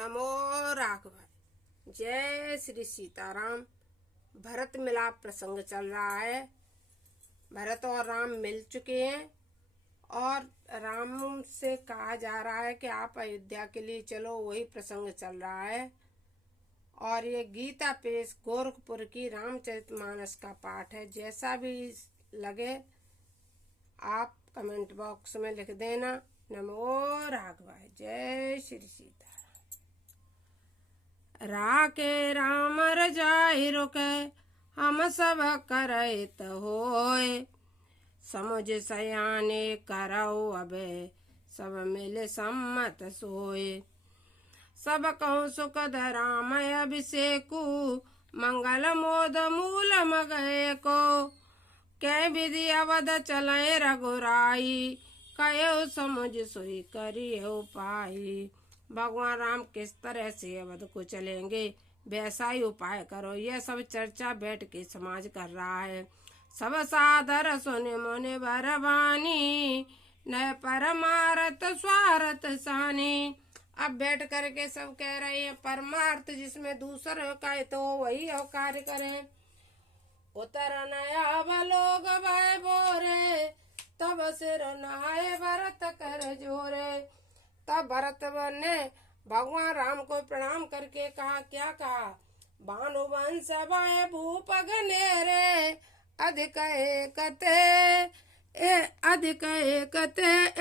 नमो राघव। जय श्री सीताराम। भरत मिलाप प्रसंग चल रहा है। भरत और राम मिल चुके हैं और राम से कहा जा रहा है कि आप अयोध्या के लिए चलो, वही प्रसंग चल रहा है। और ये गीता पेश गोरखपुर की रामचरितमानस का पाठ है। जैसा भी लगे आप कमेंट बॉक्स में लिख देना। नमो राघवाय। जय श्री सीताराम। राके राम रजाई रुके, हम सब करत होय। समुझ सयाने करौ अबे, सब मिल सम्मत सोय। सब कहूँ सुखद राम अभिषेकु, मंगल मोद मूल मगए को। कै विधि अवध चले रघुराई, कयो समुझ सोई करियो पाई। भगवान राम किस तरह से अवध को चलेंगे, वैसा ही उपाय करो। यह सब चर्चा बैठ के समाज कर रहा है। सब सादर सुने मुनि बरबानी, न परमारथ स्वार्थ सानी। अब बैठ करके सब कह रहे हैं परमार्थ जिसमें दूसरे का है तो वही कार्य करें। उतर नया लोग भय बोरे, तब सिर नहाए भरत कर जोरे। तब भरत ने भगवान राम को प्रणाम करके कहा, क्या कहा? भानुवंश भय भूप घनेरे, अधिक एकते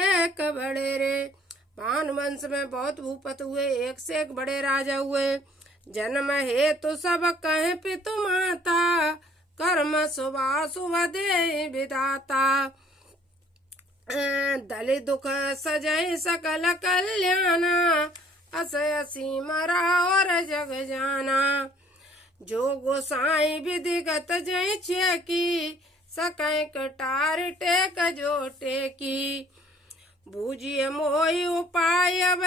एक बड़े रे। भानुवंश में बहुत भूपत हुए, एक से एक बड़े राजा हुए। जन्म हेतु सब कहे पितु माता, कर्म शुभा शुभ दे विधाता। दलि दुख सजय सकल कल्याणा, असय असीम और जग जाना। जो गोसाई विधिगत जय छे की, सकै कटार टेक जो टेकी। बूझिए मोहि उपाय अब,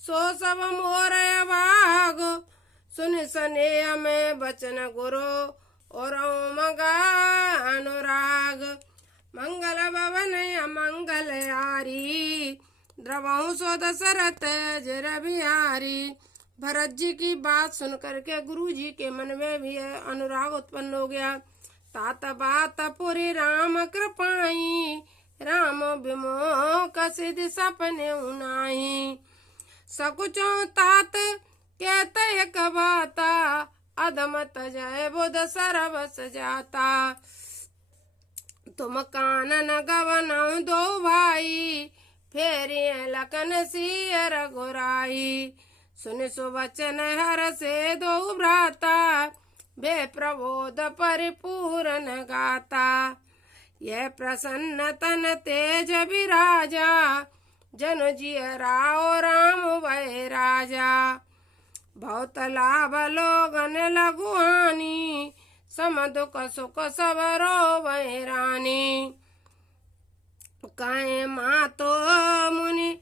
सो सब मोर भाग। सुन सने में वचन गुरु, और मगा अनुराग। मंगल भवन अमंगल हारी, द्रवहु सो दशरथ जर बिहारी। भरत जी की बात सुन करके गुरु जी के मन में भी अनुराग उत्पन्न हो गया। तात बात पुरी राम कृपाई, राम विमोह सिद्धि सपने उनाई। सकुचो तात कहते एक बाता, अधमत जय बुध सरबस जाता। तुम कानन गवनऊ दो भाई, फेरिए लखन सिय रघुराई। सुन सुवचन हर से दो भ्राता, वे प्रबोध परिपूर्ण गाता। यह प्रसन्न तन तेज विराजा, जन जिय राव राम वै राजा। बहुत लाभ लोगन लघुहानी, सम दुख सुख सब रोवै रानी। कहे मातो मुनि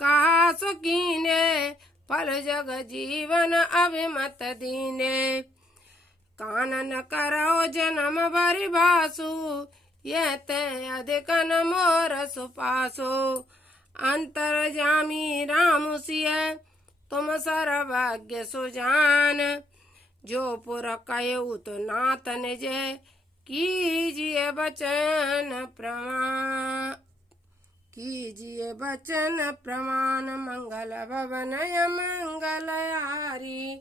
कहा सुकीने, फल जग जीवन अभिमत दीने। कानन करो जन्म भरि भासु, यह ते अधिकन मोर सुपासो। अंतर्जामी राम सिय, तुम सर्वज्ञ सुजान। जो पुर कयु तो नाथ निज, कीजिए बचन प्रमाण। कीजिए बचन प्रमाण, मंगल भवन मंगल हारी।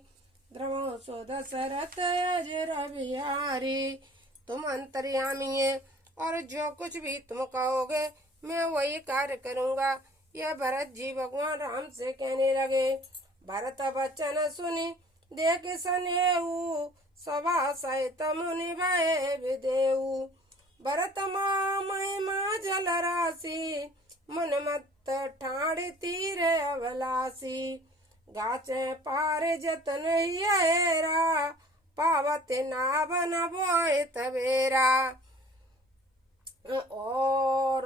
द्रवहु सो दशरथ अजर बिहारी। तुम अंतर्यामी है और जो कुछ भी तुम कहोगे मैं वही कार्य करूँगा। यह भरत जी भगवान राम से कहने लगे। भरत वचन सुनी देख सनेऊ, सभा सहित मुनि भय विदेऊ। भरत महिमा जल राशि, मन मत ठाड़ तीर अभिलाषी। गाचे पार जतन हेरा, पावत नाभ न बोए तबेरा। और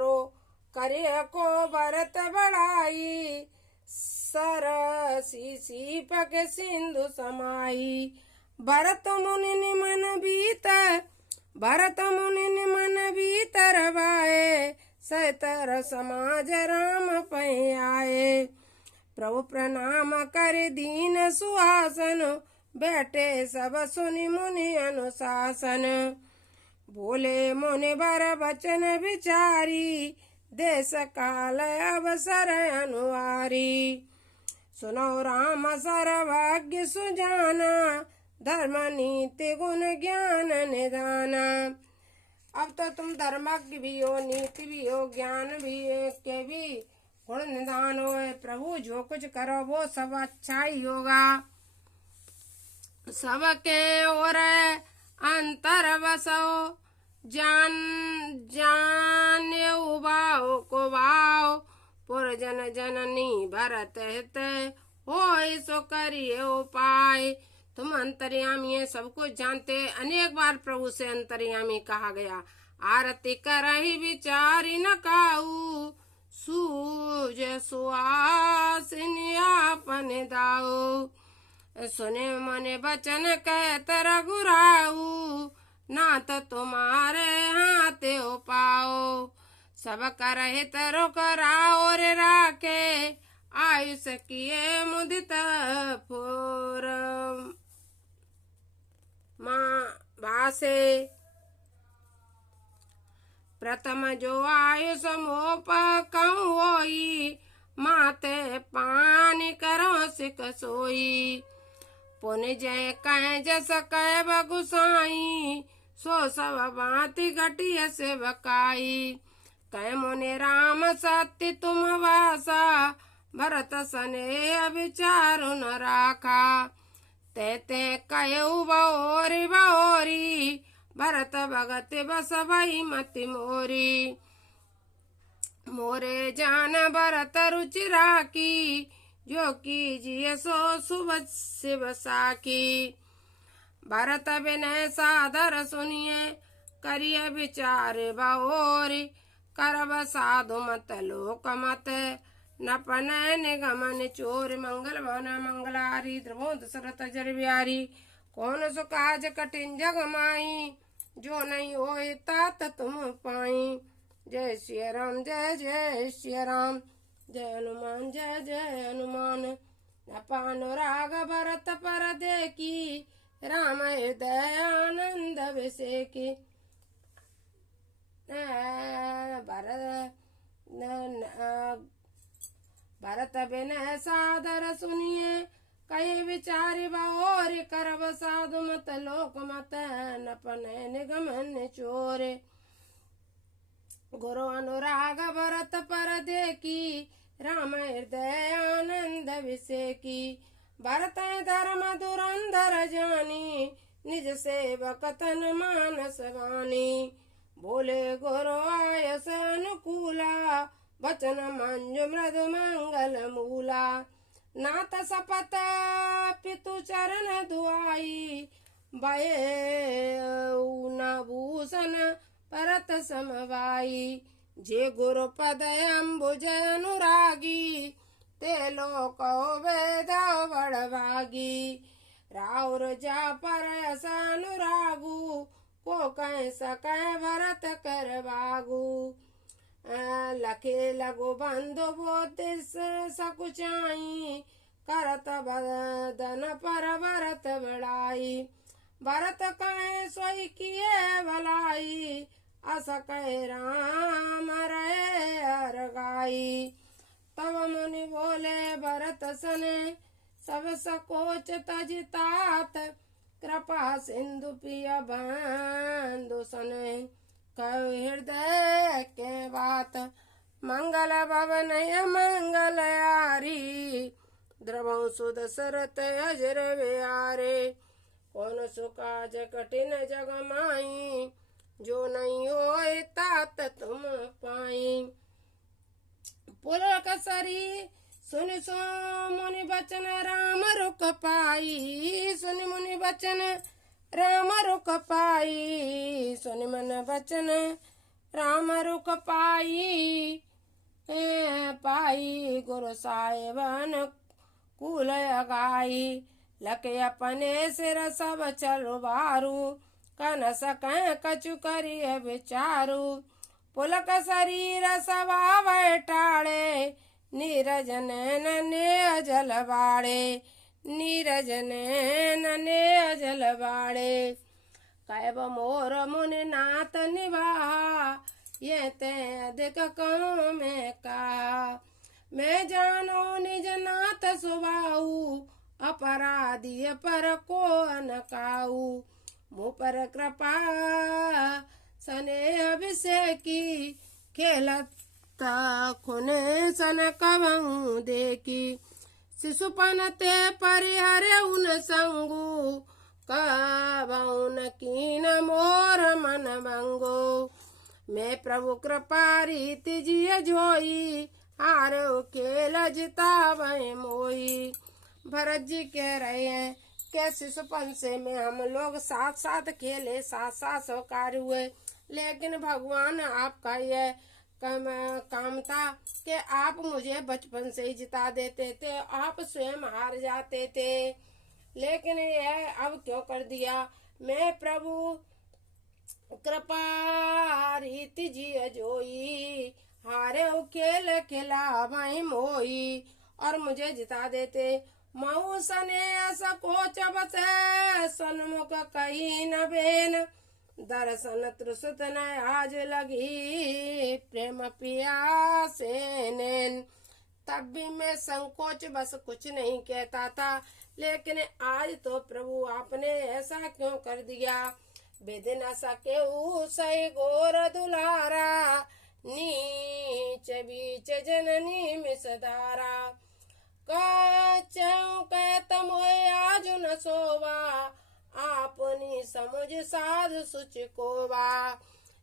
करे को भरत बढ़ाई, सरसी सीपक सिंधु समाई। भरत मुनि मन भीतर भाए, सहतर समाज राम पै आए। प्रभु प्रणाम कर दीन सुहासन, बैठे सब सुनि मुनि अनुशासन। बोले मुनि बर बचन विचारी, देश काल अवसर अनुवारी। सुनो राम सर्वज्ञ सुजाना, धर्म नीति गुण ज्ञान निधाना। अब तो तुम धर्मज्ञ भी हो, नीति भी हो, ज्ञान भी के भी गुण निदान हो। प्रभु जो कुछ करो वो सब अच्छा ही होगा। सबके ओर अंतर बसो, जान उबाओ को भाव। पुरजन जननी भरत हित, होय सो करिए उपाय। तुम अंतर्यामी है, सब कुछ जानते। अनेक बार प्रभु से अंतर्यामी कहा गया। आरती करहि विचारी न काऊ, सूज सुहासिनी आपन दाऊ। सुने मने बचन कहत रघुराऊ, नाथ तुम्हारे हाथ हो पाओ। सब कर हित रुक राओ रे राखे, आयुष किए मुदित फूर भासे। प्रथम जो आयुष मोप कहूँ होई, माते पानी करो सिक सोई। पुनि जय कह जस कह बगुसाई, सो सब भांति घटिय से बकाई। कह मुनि राम सत्य तुम वासा, भरत सने विचारु न राखा। ते कहु बहोरी बहोरी, भरत भगत बस भई मति मोरी। मोरे जान भरत रुचि राखी, जो कीजिए सो शुभ शिव साखी। भरत विनय सादर सुनिए, करिए विचार बहोरी। करब साधु मत लोक मत, नपन निगमन चोर। मंगल भवन मंगलारी, द्रवो दशरथ जर बिहारी। कौन सो काज कठिन जग माई, जो नहीं होए तात तुम पाई। जय श्री राम जय जय श्री राम, जय हनुमान जय जय हनुमान। अनुराग भरत पर देखी, राम हृदय आनंद विसेकी। भरत विनय सादर सुनिए, कई विचारी बहोरी। करब साधु मत लोक मत, नपन निगमन चोरे। गुरु अनुराग भरत पर देखी, राम हृदय आनंद विसेकी। भरत धर्म धुरंधर जानी, निज सेवक तन मानस वानी। बोले गुरु आयस अनुकूला, वचन मंजु मृदु मंगल मूला। नाथ सपत पितु चरण दुआई, भये न भूषण परत समवाई। जे गुरु पद अम्बुज अनुरागी, ते लोक वेद बड़भागी। राउर जा पर अस अनुरागु, को कह सकै भरत कर बागु। लखे लगो बंधु बोधि सकुचाई, करत बदन पर भरत बड़ाई। भरत कहे सोई किए भलाई, अस कहे राम रहे हर गाई। तब मुनि बोले भरत सने, सब सकोच तज तात। कृपा सिंधु पिय बंधु सने, कहो हृदय के बात। मंगल भवन मंगल यारी, द्रवौ सुदशरथ अजर बिहारे। कौन सुकाज कठिन जग माई, जो नहीं होए तात तुम पाई। पुलक सरी सुन सो मुनि बचन, राम रुक पाई। सुन मुनि बचन राम रुक पाई, सुन मन बचन राम रुक पाई। पाई गुरु साहिबन कुल गाई, लके अपने सिर सब चलो बारू। कन सकै कछु करिय विचारू, पुलक शरीर सभा टाड़े। नीरज नैन ने जल बाड़े, नीरज नैन ने जल बाड़े। कैब मोर मुनि नाथ निभा, ये ते अधिक कहूँ मैं कहा। मैं जानो निज नाथ सुबाहु, अपराधी पर को न काऊ। मुँह पर कृपा स्नेह अभिषेकी, खेलत खुने सन कबहु देखी। शिशुपन ते परिहरे उन संगु, कबहु न कीन मोर मन भंगो। मैं प्रभु कृपा रीति जिय जोई, हारो खेल जितावै मोई। भरत जी कह रहे हैं कि शिशुपन से में हम लोग साथ साथ खेले, साथ साथ सब कार्य हुए, लेकिन भगवान आपका यह काम था कि आप मुझे बचपन से ही जिता देते थे, आप स्वयं हार जाते थे, लेकिन यह अब क्यों कर दिया। मैं प्रभु कृपा रीति जिय जोई, हारे खेल खिला भाई मोई, और मुझे जिता देते। मऊ सने सकोच बसे, सन्मुख कही न बेन, दर्शन त्रुसत न आज लगी, प्रेम पियासे नैन। तब भी मैं संकोच बस कुछ नहीं कहता था, लेकिन आज तो प्रभु आपने ऐसा क्यों कर दिया। विध न सके सही घोर दुलारा, नीच बीच जननी मिसधारा। कहतम आज न सोवा, आपनी समझ साधु सुच कोवा।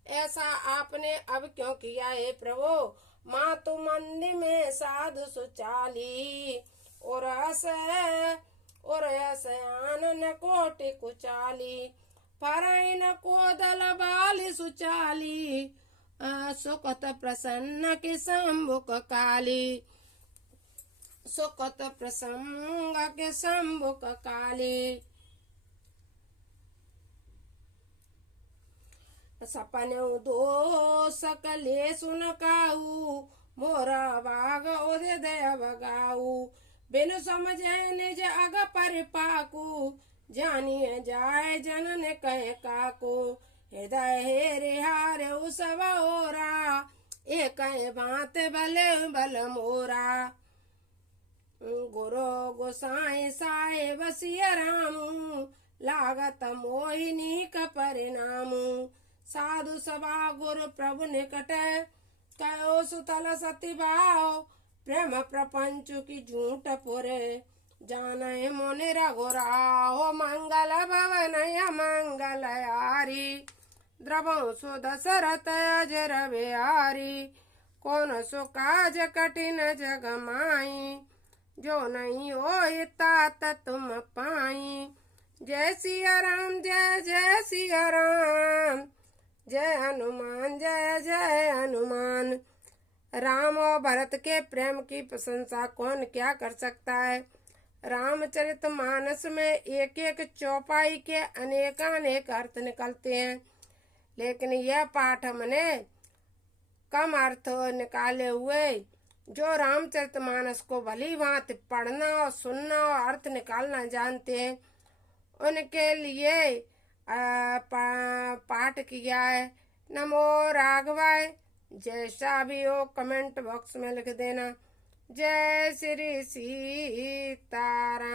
ऐसा आपने अब क्यों किया है प्रभु। मातु मंदिर में साधु सुचाली, और आनन कोटि कुचाली। परायण को दल बाली सुचाली, सुकत प्रसन्न की संबुक काली, सुकत प्रसंग के संबुक काली। सपने दो सकले सुन काऊ, मोरा बाग ओदे दया बगाऊ। बिनु समझे निज अग परिपाकू, जानिए जाए जनन कहे काको। हृदय हेरे हारे सब ओरा, एक बात भले बल मोरा। गुरु गोसाई साए बसिया रामू, लागत मोहिनी का परिणामू। साधु सभा गुरु प्रभु निकट, कहो सुतल सती भाव। प्रेम प्रपंच की झूठ पुरे, जाने मुनि रघुराहो। मंगल भवन मंगल यारी, द्रवं सु दशरथ अजर बिहारी। कौन सो काज कठिन जग माई, जो नहीं हो तात तुम पाई। जय सिया राम जय जय सिया राम, जय हनुमान जय जय हनुमान। राम और भरत के प्रेम की प्रशंसा कौन क्या कर सकता है। रामचरितमानस में एक एक चौपाई के अनेकानेक अर्थ निकलते हैं, लेकिन यह पाठ हमने कम अर्थ निकाले हुए जो रामचरितमानस को भली भांति पढ़ना और सुनना और अर्थ निकालना जानते हैं, उनके लिए पाठ किया है। नमो राघवाय। जैसा भी हो कमेंट बॉक्स में लिख देना। जय श्री सीताराम।